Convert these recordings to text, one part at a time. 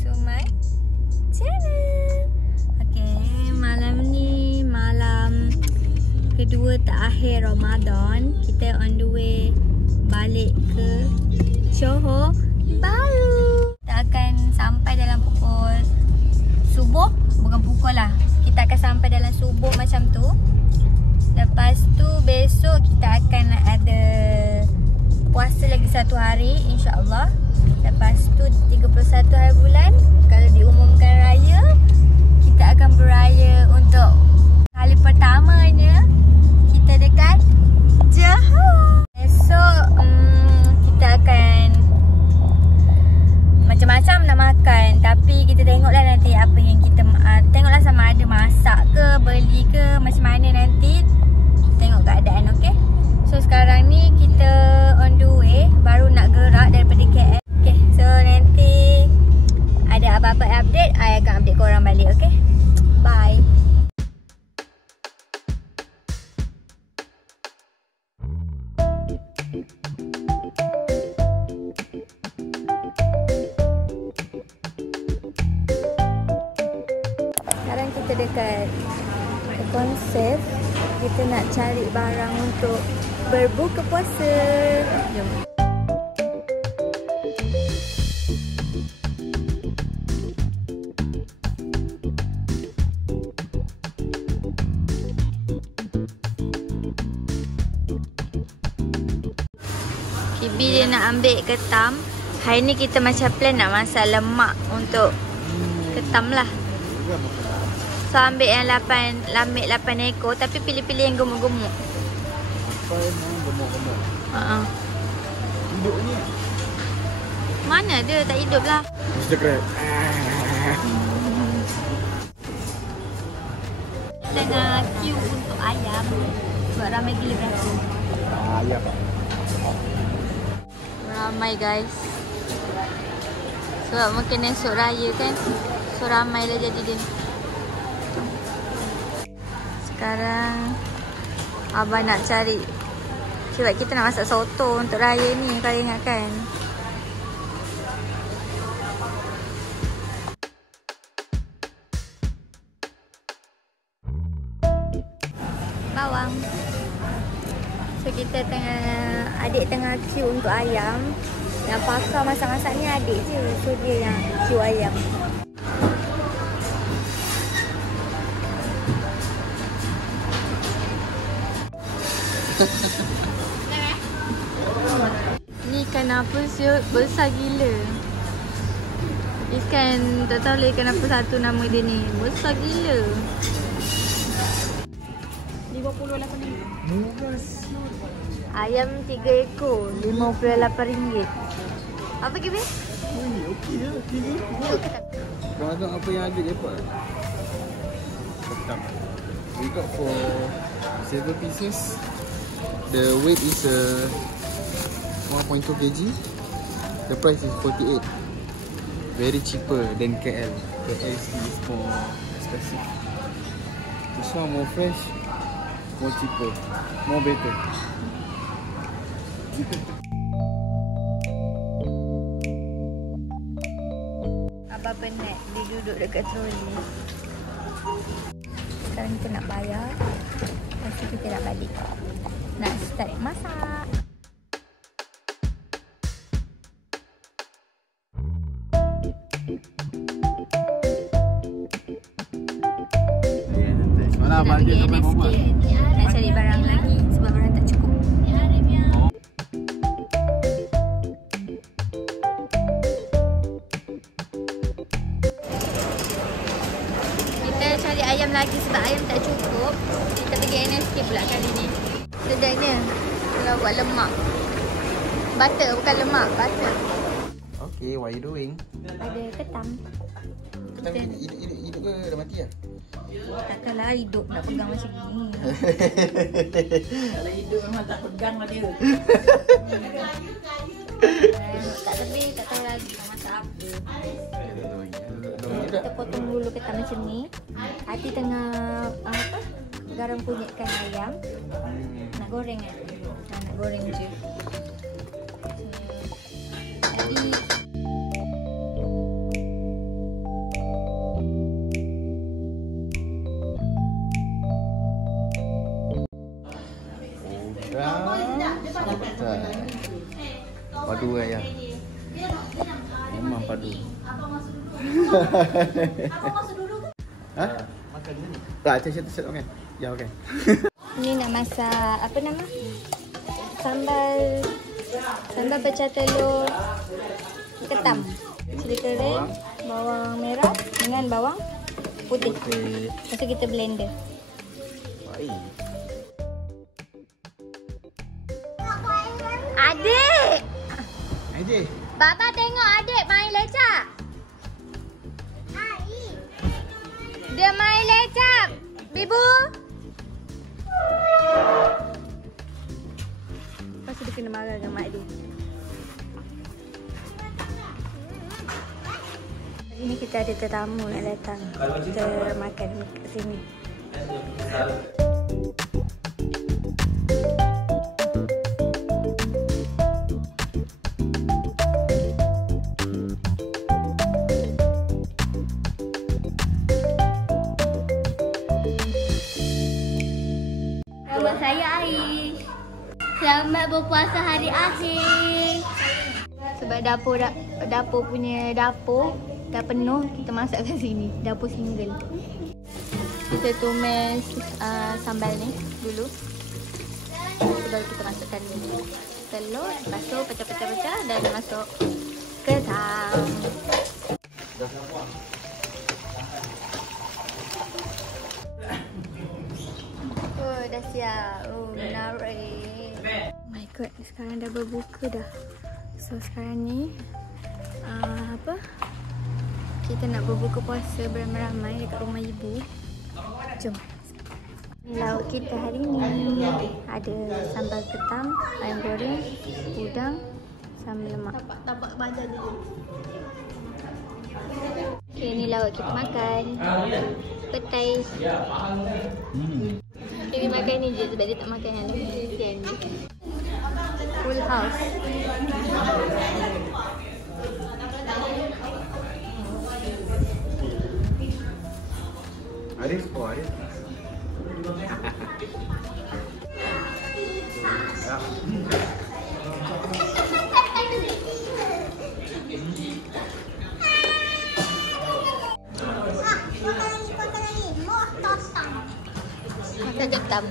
to my channel. Okay, malam ni malam kedua terakhir Ramadan. Kita on the way balik ke Johor Bahru. Kita akan sampai dalam pukul subuh. Bukan pukul lah, kita akan sampai dalam subuh macam tu. Lepas tu besok kita akan ada puasa lagi 1 hari insya-Allah. Lepas tu 31 hari bulan, kalau diumumkan raya, kita akan beraya untuk kali pertamanya kita dekat Johor. Besok kita akan macam-macam nak makan, tapi kita tengoklah nanti apa yang kita tengoklah sama ada masak ke, beli ke, macam mana nanti. Tengok keadaan, okey? So sekarang ni kita on the way, baru nak gerak daripada KL. Okay, so nanti ada apa-apa update, I akan update korang balik, okay? Bye. Sekarang kita dekat konsep. Kita nak cari barang untuk berbuka puasa. Jom. Kibi dia nak ambil ketam. Hari ni kita macam plan nak masak lemak untuk ketam lah. So ambil yang 8 ekor, tapi pilih-pilih yang gemuk-gemuk. Apa yang gemuk-gemuk? Hidup ni? Mana dia tak hidup lah. Mr. Crab. Tengah queue untuk ayam. Sebab ramai gila berapa. Ayam. Ramai guys. Sebab mungkin esok raya kan. So ramai lah jadi dia. Sekarang abang nak cari, sebab kita nak masak soto untuk raya ni, kalau ingatkan. Bawang. So kita adik tengah queue untuk ayam. Yang pakar masak-masak ni adik je. So dia yang queue ayam. Ni ikan apa siut? Besar gila. Ikan, tak tahu lah ikan apa satu nama dia ni. Besar gila. 58 ringgit. Murah siut. Ayam 3 ekor, RM58. Apa Kibin? Ni okey lah, 3 ekor. Kau tengok apa yang ada dapat. Ketam. We got for 7 pieces. The weight is 1.2 kg. The price is 48. Very cheaper than KL. KL is more expensive. This one more fresh, more cheaper, more better. Abang penat, dia duduk dekat troli. Sekarang kita nak bayar. Lepas tu kita nak balik. Nak start masak. Nak pergi NSK. Nak cari barang lagi sebab barang tak cukup. Kita cari ayam lagi sebab ayam tak cukup. Kita pergi NSK pula kali ni. Sedapnya kalau buat lemak. Butter, bukan lemak, butter. Okay, what are you doing? Ada ketam. Ketam hidup ke dah mati lah? Takkanlah hidup nak pegang macam ni. Kalau hidup memang tak pegang lah dia. Tak lebih, tak tahu lagi nak masak apa. Kita potong dulu ketam macam ni. Hati tengah apa? Garam kunyitkan ayam. Nak goreng kan? Nak goreng je. Jadi Memang padu. Ha? Makan ni. Tak, set makan. Ya, okey. Ni nak masak apa nama? Sambal pecah telur ketam. Cili kering, bawang merah dengan bawang putih. Lepas tu kita blender. Baik. Adik! Adik. Baba tengok adik main lecak. Dia main lecak. Bibu. Lepas tu dia kena marah dengan mak dia. Hari ni kita ada tetamu nak datang. Kita makan kat sini. Nama saya Aish. Selamat berpuasa hari akhir. Sebab dapur punya dapur dah penuh, kita masak kat sini. Dapur single. Kita tumis sambal ni dulu. Baru kita masukkan telur, lepas tu pecah-pecah-pecah dan masuk ketam. Oh, dah siap. Oh, menarik. Oh my god, sekarang dah berbuka dah. So sekarang ni kita nak berbuka puasa beramai-ramai dekat rumah ibu. Jom. Lauk kita hari ni ada sambal ketam, ayam goreng, udang, sambal lemak. Tapak badan dia. Okay, ni lauk kita makan. Petai. Dia makan ni je sebab dia tak makan yang lain. Full house. Arif, Arif. Makan ketam.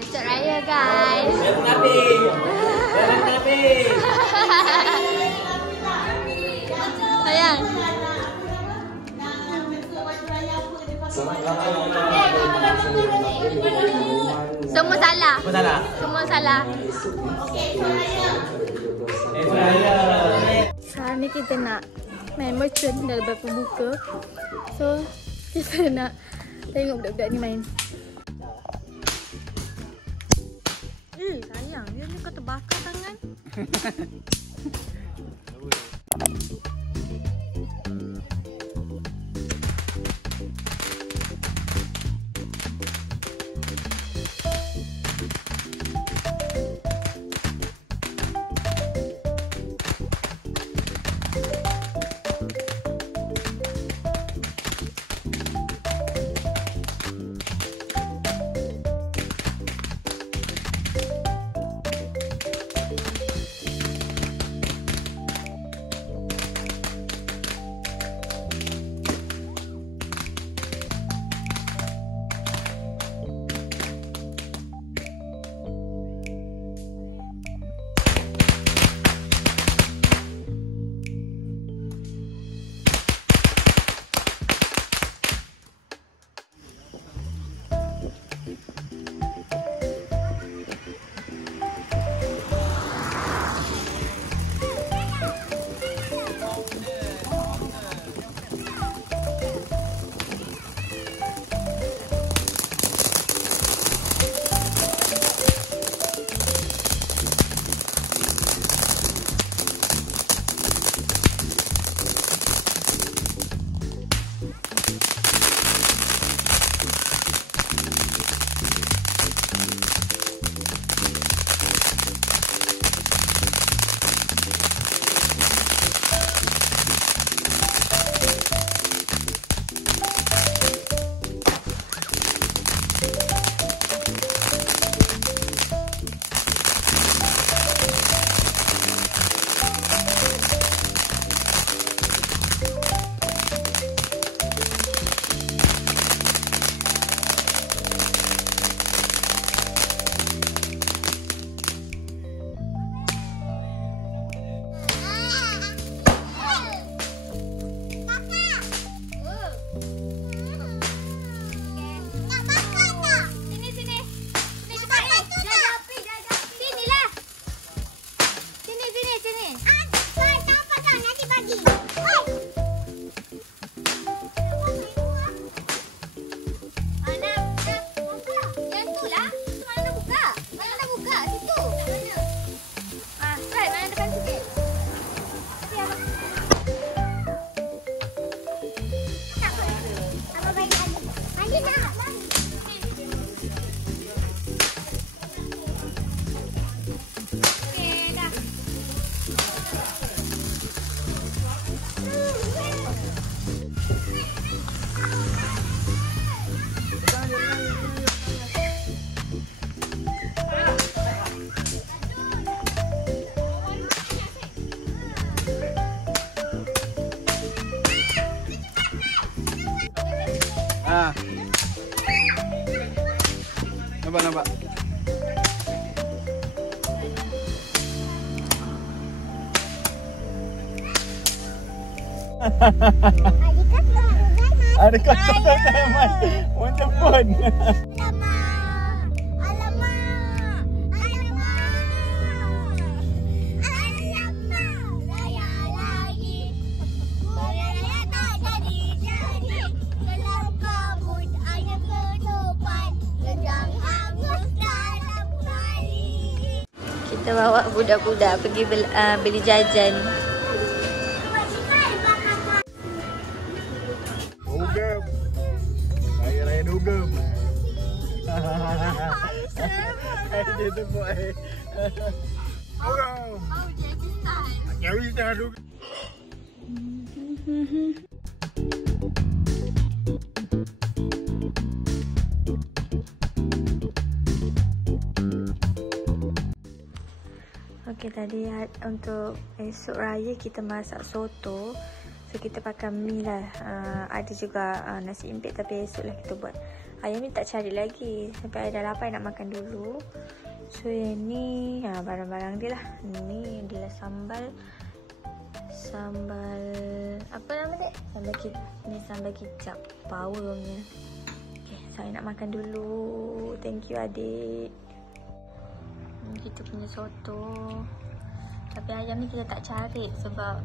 Esok raya guys. Sayang. Semua salah. Semua salah. Sekarang ni kita nak main merchant dah lepas pembuka. So kita nak tengok budak-budak ni main. Sayang, dia ni kau terbakar tangan. Nampak. Ada kata teman. Macam pun. Kita bawa budak-budak pergi beli jajan. Dugem. Raya dugem. Dia tu buat. Dugem. Jerry dah dugem. Okey, tadi untuk esok raya kita masak soto. So kita pakai mie lah. Ada juga nasi impit, tapi esok lah kita buat. Ayam ni tak cari lagi sampai dah lapar nak makan dulu. So yang ni barang-barang dia lah. Ni adalah sambal apa nama dia? Ni sambal kicap power punya. Okay, saya nak makan dulu. Thank you adik. Kita punya soto. Tapi ayam ni kita tak cari sebab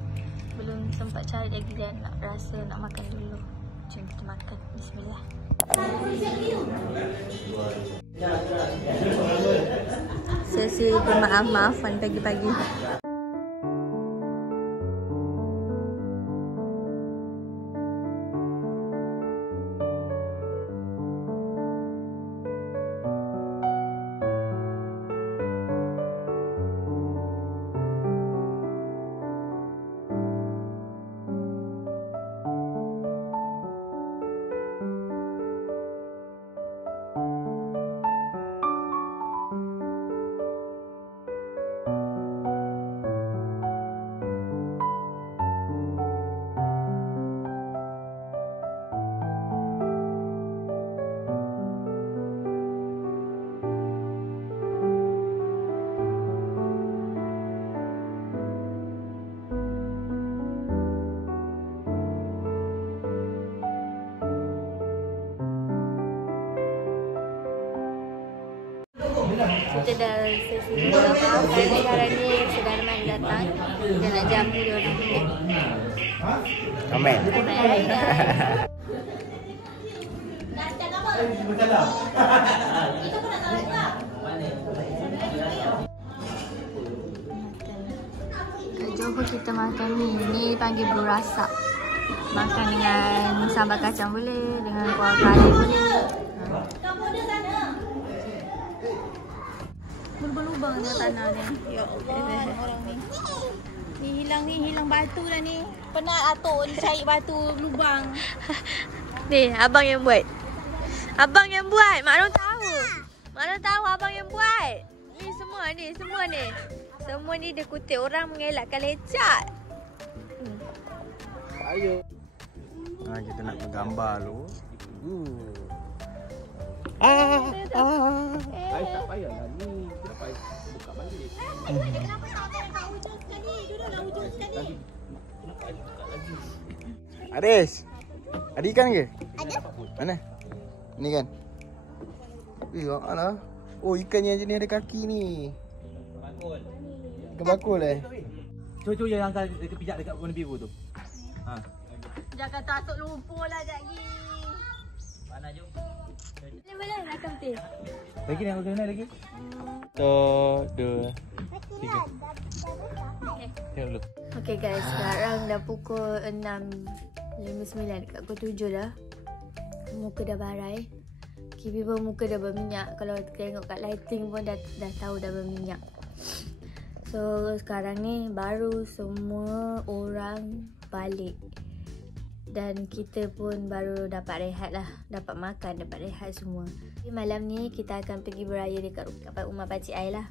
belum sempat cari lagi dan nak rasa nak makan dulu. Jom kita makan. Bismillah. Sesi bermaaf-maafan pagi-pagi. Kita dah sesi berapa. Sekarang ni Sudarman datang. Dia nak jamu dia orang ni. Amin. Kat Johor kita makan ni. Ni panggil burasak. Makan dengan sambal kacang boleh, dengan kuah kari boleh. Berlubang dia tanah ni. Ya Allah, orang ni. Ni hilang batu dah ni. Penat atuk ni cari batu lubang. Ni abang yang buat. Abang yang buat. Mak Long tahu. Mak Long tahu abang yang buat. Ni. Semua ni dia kutip orang mengelakkan lecak. Ayo. Kita nak bergambar dulu. Tak payah lah ni. Kita payah buka balik. Kenapa tak kat hujung sekali? Duduklah hujung sekali. Aris. Ada ikan ke? Ada. Mana? Ni kan? Alah. Oh, ikan yang jenis ada kaki ni. Bakul. Ikan bakul Cuba yang angkat pijak dekat warna biru tu. Jangan tatuk lumpur lah lagi. Mana jom? Boleh rakam tu. Lagi ni aku kena lagi. 1, 2, 3. Tengok dulu. Okay guys, sekarang dah pukul 6.59 dekat pukul 7 dah. Muka dah barai. Kibi pun muka dah berminyak. Kalau tengok kat lighting pun dah tahu dah berminyak. So sekarang ni baru semua orang balik. Dan kita pun baru dapat rehat lah. Dapat makan, dapat rehat semua. Jadi malam ni kita akan pergi beraya dekat rumah pakcik I lah.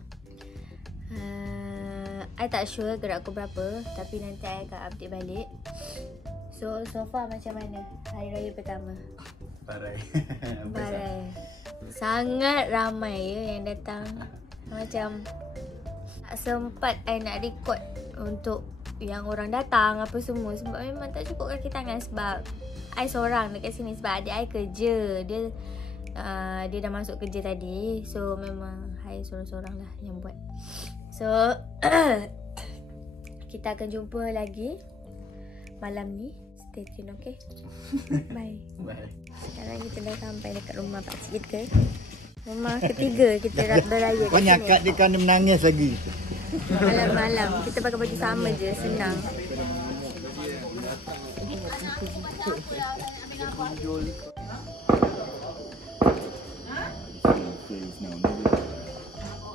I tak sure gerak pukul berapa. Tapi nanti I akan update balik. So far macam mana hari raya pertama? Barai. Barai. Sangat ramai ya yang datang. Macam tak sempat I nak record untuk yang orang datang apa semua. Sebab memang tak cukup kaki tangan. Sebab I seorang dekat sini. Sebab adik I kerja. Dia dah masuk kerja tadi. So memang I seorang-seorang lah yang buat. So kita akan jumpa lagi malam ni. Stay tune, okay? Bye. Bye. Sekarang kita dah sampai dekat rumah pakcik kita. Rumah ketiga kita beraya kat Kau sini. nyakat dia kan menangis lagi. Malam-malam kita pakai baju sama je, senang.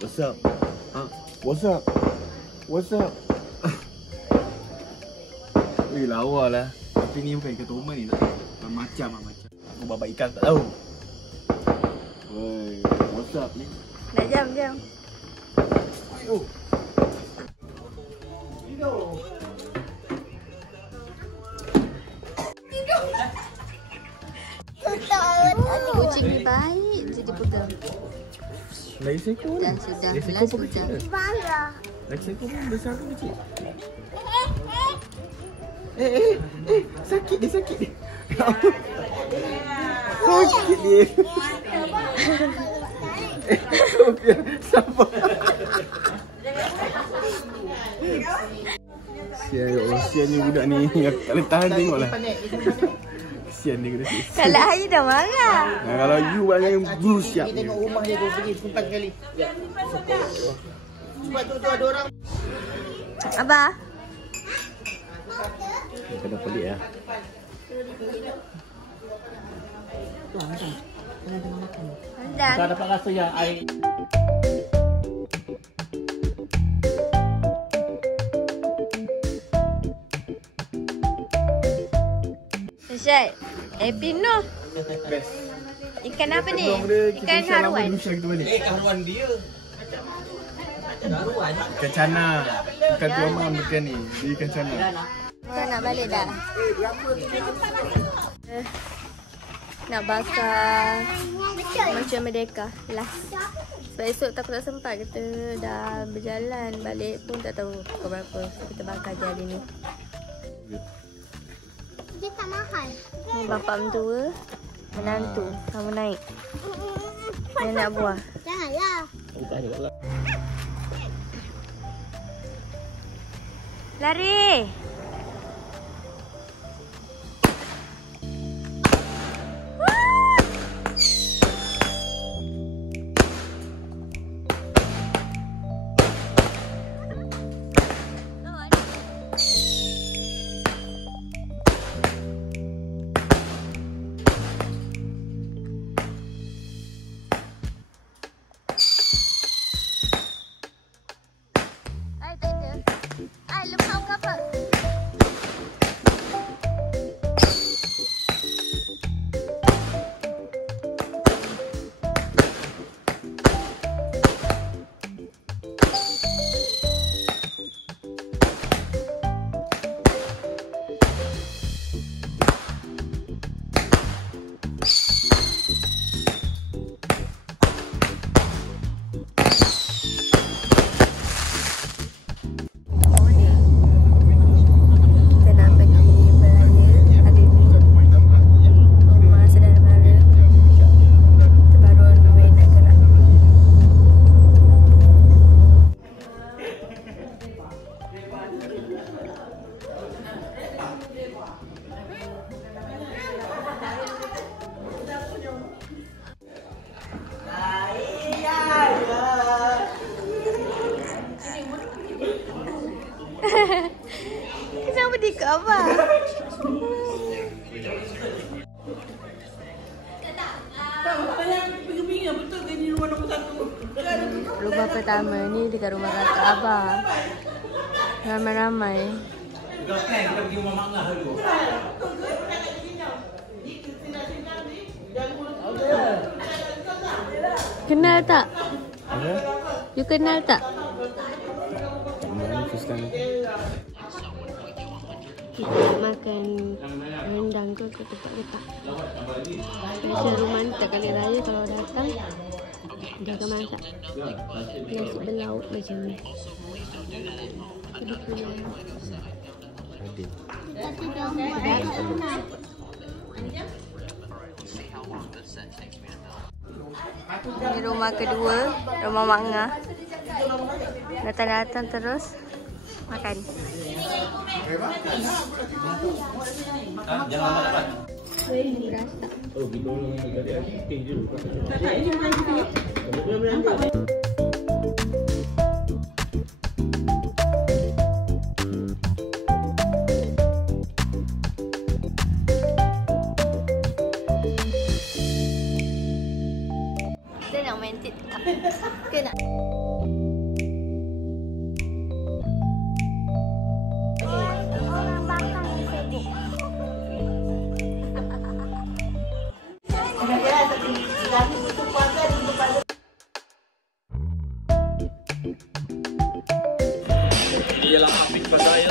What's up? What's up? What's up? Weh, lawa lah. Tapi ni bukan ikan tomat ni, tak tahu. Macam lah, macam. Aku babak ikan tak tahu. Woi, what's up ni? Dah jam. Oh. Kucing ni baik je dipegang. Lagi seekor ni. Dah sudah. Lagi Belas seekor pun sudah. kecil. Lagi seekor pun besar ke kecil? Sakit dia. Sakit dia. Sofia, sabar. Sian ya Allah, sian ni budak ni. Aku tak boleh tahan tengok lah. Sian dia kena siksa. Kalau Ayu dah marah. Nah, kalau you banyak yang blue siap ni. Tengok rumah dia tu pergi 4 kali. Sebab tu ada orang. Abah. Kena pelik lah. Dan Tak dapat rasa yang air. Syed, Pino. Best. Ikan apa ni? Kita Ikan insya Allah haruan. Lucia kita balik. Kawan dia. Haruan. Ikan cana. Ikan tu Amam makan ni. Dia ikan cana. Dah nak balik dah. Nak bakar macam Merdeka last. Sebab esok takut tak sempat. Kita dah berjalan balik pun tak tahu pukul berapa. So kita bakar je hari ni. Dia tak mahal. Ni bapak mentua, menantu sama naik. Dia nak buah. Janganlah. Lari. Kenapa dia ke Abah? Rumah pertama ni dekat rumah kakak Abah. Ramai-ramai. Kita plan kita pergi rumah Mak Ngah dulu. Kenal tak? Ada? You kenal tak? Mana first time? kita makan rendang ke ketak-ketak. Special rumah ni tak kali raya kalau datang dia akan masak nasi berlauk macam ni. Tapi dia buat Ini rumah kedua, rumah Mak Ngah. Datang-datang terus makan. Jangan lama dapat. Rasa. Kita nak main TikTok. Ke nak? Orang bakang ni sibuk. Ialah Hafiz Fadail.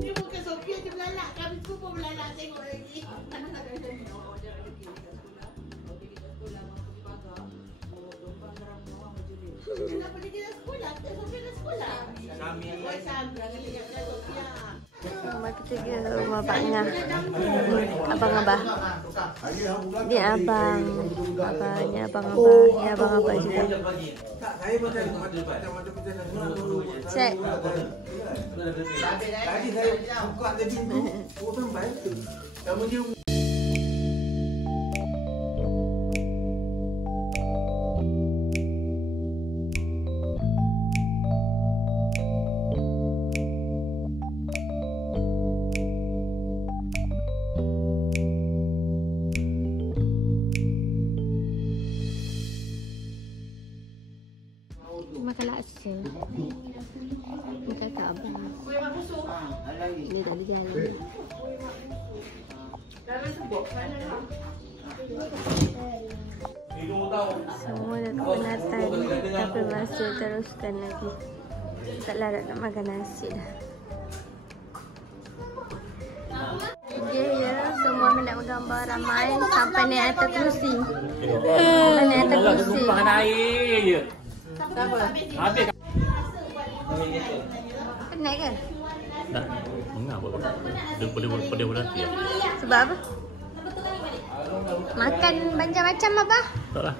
Dia bukan Sofia dia belalak. Kami semua belalak tengok lagi. Kenapa dia dah sekolah? Sofia dah sekolah. Rumah ketiga, rumah Pak Ngah. Abang Abah. Ni abang. Ni abang Abah. Ni abang Abah juga. Cek. Tadi saya buka dia pintu, oh sampai tu. Kamu dia Makan laksa. Makan kat abang. Ni tak ada jalan. Semua dah kepenatan. Tapi masih teruskan lagi. Tak larat nak makan nasi dah. Okay, ya. Semua minat bergambar ramai. Sampai naik atas kerusi. Sampai naik atas kerusi. Makan air je. Habis. Penat ke? Tak, mengapa? Dia boleh berhati ya? Sebab apa? Makan macam-macam apa? Tak lah.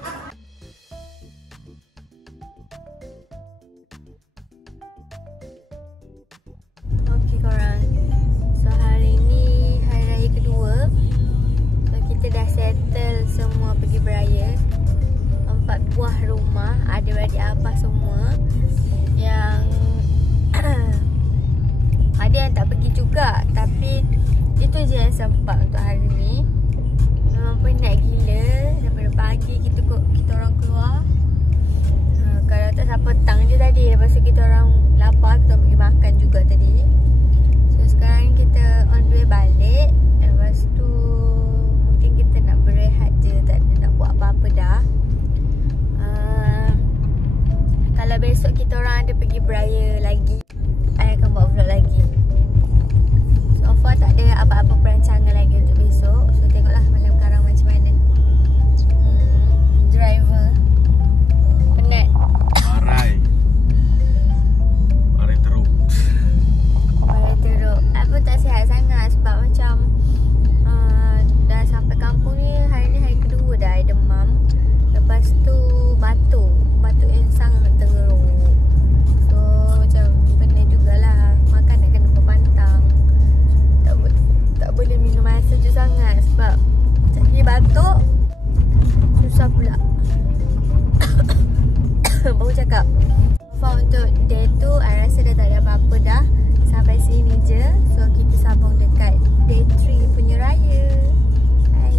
Okey korang. So hari ni hari raya kedua. So kita dah settle semua pergi beraya. 4 buah rumah, adik-beradik abah semua. Yang ada yang tak pergi juga. Tapi itu je yang sempat untuk hari ni. Memang penat gila. Daripada pagi kita orang keluar. Kalau tak sampai petang je tadi. Lepas tu kita orang lapar, kita orang pergi makan juga tadi. So sekarang ni kita on the way balik. Lepas tu mungkin kita nak berehat je. Tak ada nak buat apa-apa dah. Kalau besok kita orang ada pergi beraya lagi, I akan buat vlog lagi. So far tak ada apa-apa perancangan lagi untuk besok. So tengoklah malam sekarang macam mana. Driver penat. Marai teruk. Marai teruk. Aku tak sihat sangat sebab macam dah sampai kampung ni. Hari ni hari kedua dah I demam. Lepas tu batuk yang sangat teruk. So macam pening jugalah. Makan nak kena berpantang. Tak boleh minum air sejuk sangat sebab jadi batuk susah pula. Baru cakap. For untuk day tu I rasa dah tak ada apa-apa dah. Sampai sini je. So kita sambung dekat day 3 punya raya. Hai.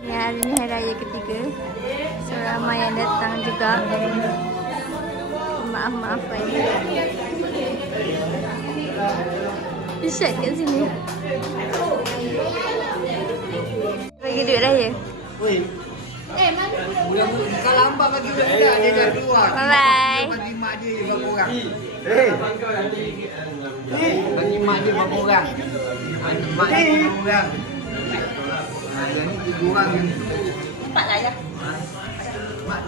Ni hari ni hari raya ketiga. So ramai yang datang juga. Maaf Maaf-maafan. Isyad kat sini. Bagi duit raya. Kau lambat bagi budak dia dah keluar. Bye-bye. Bagi mak dia berapa orang? Bagi mak dia berapa orang? Mak dia berapa orang? Jadi 7 orang. 4 lah ya.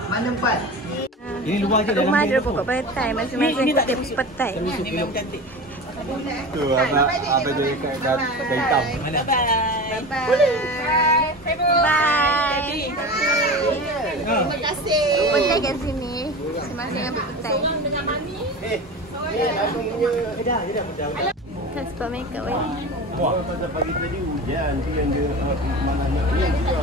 Mana 4? Ini luar je dalam Rumah ni. ada pokok petai. Masing-masing kutip petai. Tu abang jadi kat hitam. Bye. Terima kasih. Petai kat sini. Masing-masing ambil petai. Kan spot makeup ni. Wah, pasal pagi tadi hujan tu yang dia malam ni juga.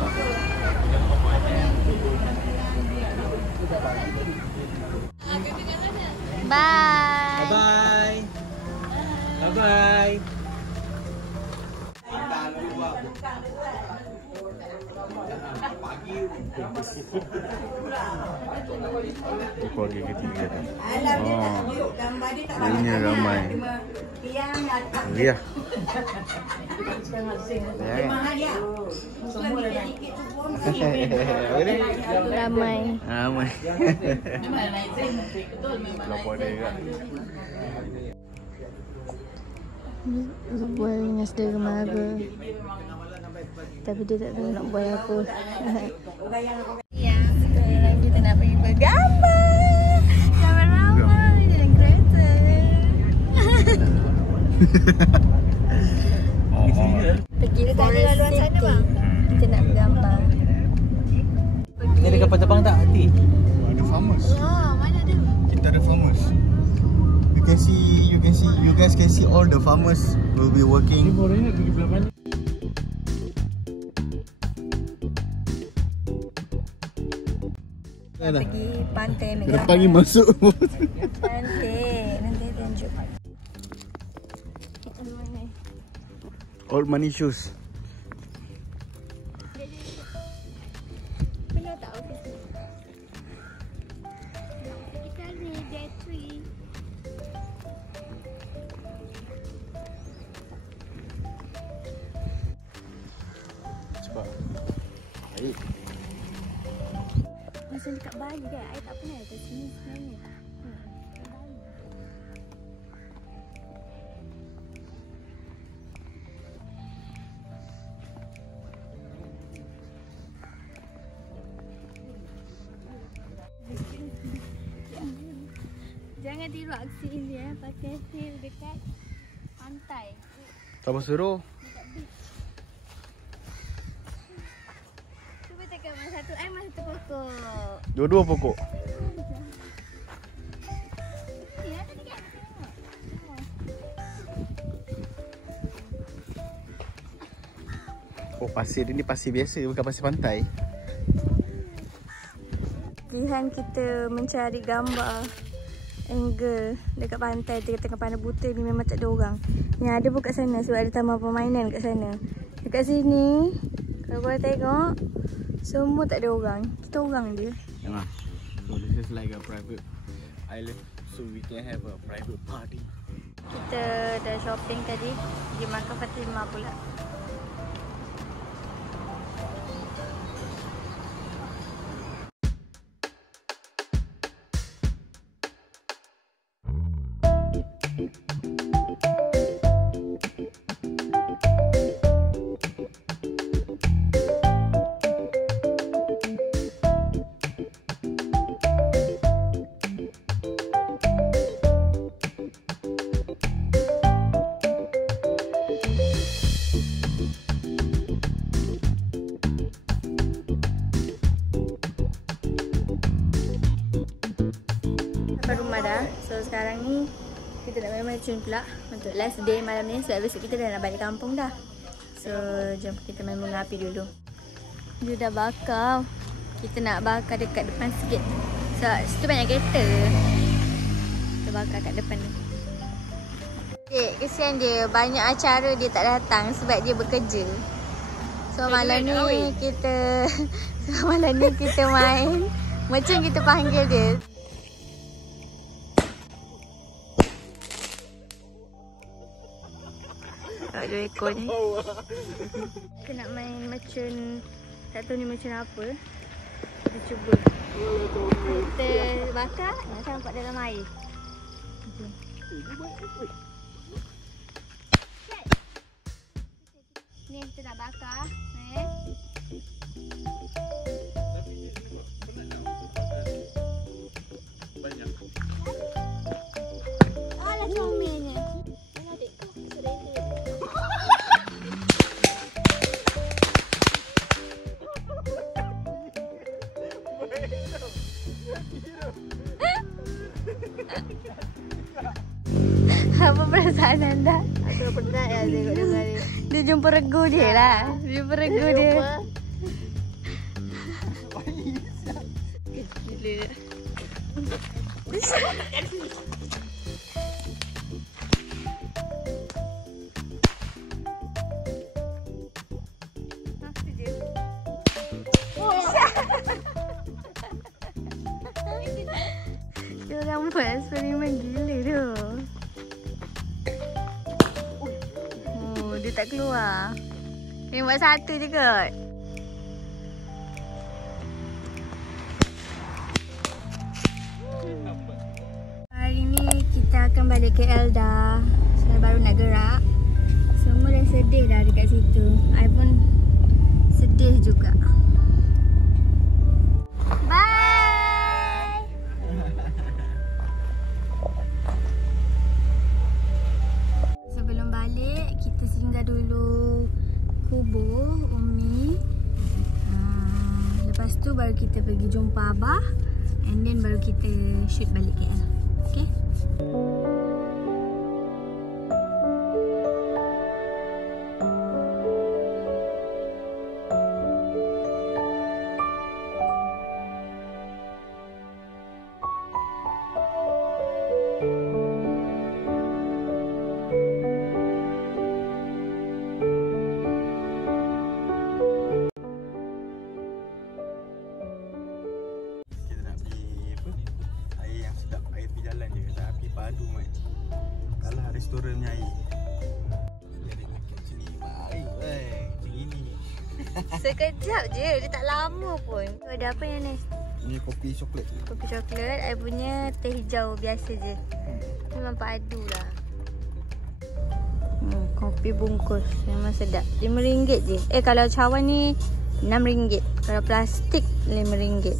Bye. Bye. Bye. Keluarga ketiga tu. Ini ramai. Ya. Ramai. Lapor dia juga. Buat dengan saudara mara. Tapi dia tak tahu nak buat apa. Ya, sekarang kita nak pergi bergambar. Ramai-ramai dalam kereta. Pergi Forest City. Kita nak bergambar. Ni ada kapal terbang tak hati? Ada farmers. Oh, mana ada? Kita ada farmers. You guys can see all the farmers will be working. Pergi pantai Megah. Kena panggil masuk. Nanti tunjuk. Old money shoes. Pernah tak office ni? Kita ni day 3. Cepat. Baik. Masa dekat Bali kan, I tak pernah ke sini sebenarnya. Jangan tiru aksi ini pakai sil dekat pantai. Siapa suruh? Cuba tekan mana satu I, mana satu pokok. Dua-dua pokok. Ya, tadi kan tengok. Oh, pasir ini pasir biasa, bukan pasir pantai. Pilihan kita mencari gambar angle dekat pantai tengah pandai buta ni memang tak ada orang. Yang ada pun kat sana sebab ada taman permainan kat sana. Dekat sini kalau korang tengok semua tak ada orang. Kita orang je. Memang. So this is like a private island, so we can have a private party. Kita dah shopping tadi, pergi makan Fatimah pula. Rumah dah. So sekarang ni kita nak main mercun pula untuk last day malam ni sebab besok kita dah nak balik kampung dah. So jom kita main bunga api dulu. Dia dah bakar. Kita nak bakar dekat depan sikit. So situ banyak kereta. Kita bakar kat depan ni. Kesian dia, banyak acara dia tak datang sebab dia bekerja. So malam ni kita main. Macam kita panggil dia. 2 ekor ni. Kita nak main merchant. Tak tahu ni merchant apa. Kita cuba. Kita bakar, nak campak dalam air. Ni kita nak bakar. Banyak. Alah comel ni. Apa perasaan anda? Aku dah penat ya tengok dia tadi. Dia jumpa regu dia lah. Dia jumpa regu dia. Gila. Dia orang buat eksperimen gila tu. Oh, dia tak keluar. Dia buat satu je kot. Hari ni kita akan balik ke Elda. Saya baru nak gerak. Semua dah sedih dah dekat situ. I pun sedih juga. Bye. Sebelum balik, kita singgah dulu kubur Umi. Lepas tu baru kita pergi jumpa Abah. And then baru kita shoot balik KL. Okay? Restoran punya air. Dia ada kat sini. Baik macam ini. Sekejap je, dia tak lama pun. Ada apa yang ni? Ini kopi coklat. Kopi coklat, I punya teh hijau biasa je. Memang padu lah. Kopi bungkus, memang sedap. RM5 je. Kalau cawan ni RM6. Kalau plastik RM5.